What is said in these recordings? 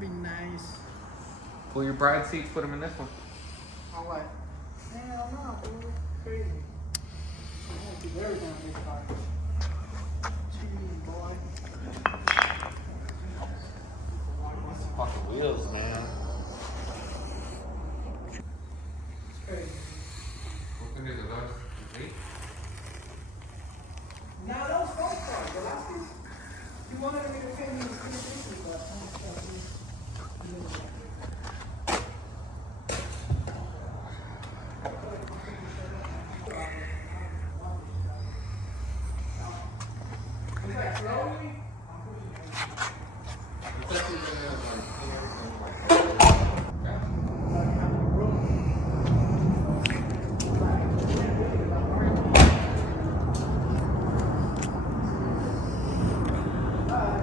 Be nice. Pull your bride seats, put them in this one. All right. Hell no, dude. Crazy. I have to do everything on this car. Jeez, boy. These fucking wheels, man. It's crazy. No, those cars. The last piece. You wanted me to pay me the 350, but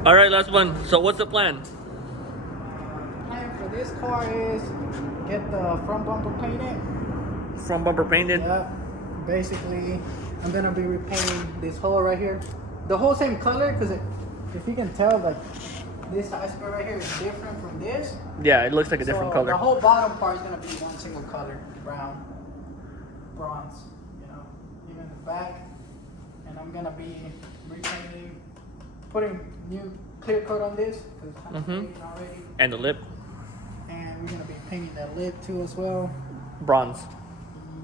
All right, last one. So what's the plan? plan for this car is get the front bumper painted. Front bumper painted? Yeah. Basically, I'm gonna be repainting this hole right here. The whole same color, because if you can tell, like this side square right here is different from this. Yeah, it looks like a different color. The whole bottom part is gonna be one single color, brown, bronze. You know, even the back. And I'm gonna be repainting, putting new clear coat on this because it's kind of fading already. And the lip? And we're gonna be painting that lip too as well. Bronze.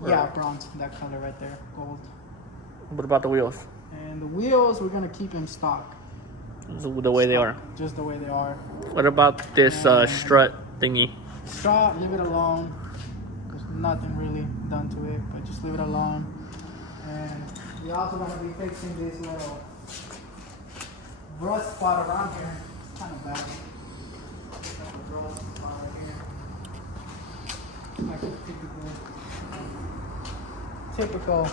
Yeah, bronze, that color right there, gold. What about the wheels? And the wheels, we're gonna keep them stock. The way they are. Just the way they are. What about this strut thingy? Strut, leave it alone. There's nothing really done to it, but just leave it alone. And we're also gonna be fixing this little rust spot around here. It's kind of bad. It's like a rust spot right here. Like a typical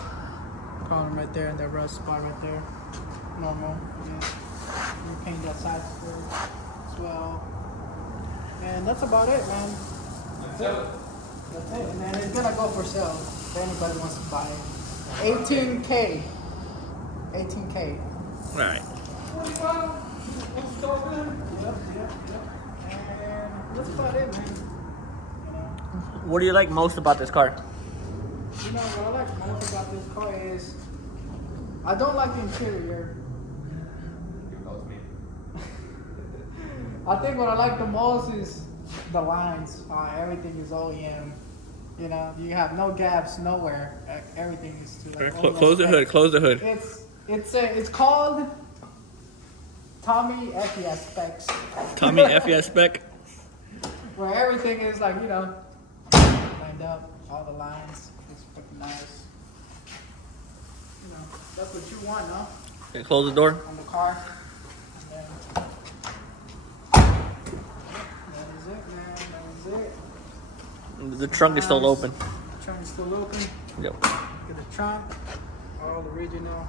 problem right there, and that rust spot right there. Normal. Yeah. We paint that side square as well. And that's about it, man. That's it. That's it. And then it's gonna go for sale if anybody wants to buy it. 18K. 18K. Alright. Yep. And that's about it, man. What do you like most about this car? You know, what I like most about this car is I don't like the interior. I think what I like the most is the lines. Everything is OEM. You know, you have no gaps nowhere. Everything is to like. Close the hood. Close the hood. It's called Tommy FES specs. Tommy FES spec. Where everything is like, you know, lined up, all the lines. It's fucking nice. You know, that's what you want, huh? Okay, close the door. On the car. And then that is it, man. That is it. The trunk is still open. The trunk is still open. Yep. Look at the trunk. All original.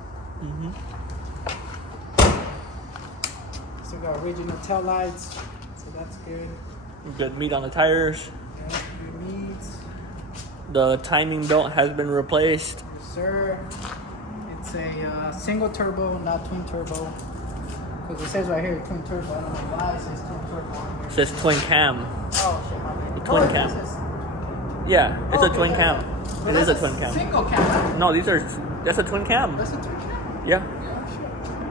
Still got original tail lights. So that's good. Good meat on the tires. Yeah, good meats. The timing belt has been replaced. Yes, sir. It's a single turbo, not twin turbo. Because it says right here twin turbo. I don't know why it says twin turbo on here. It says twin cam. Oh, shit, my bad. The twin cam. It says Yeah, it's a twin yeah. cam. But It is a that's twin cam. Single cam. No, that's a twin cam. That's a twin cam. Yeah.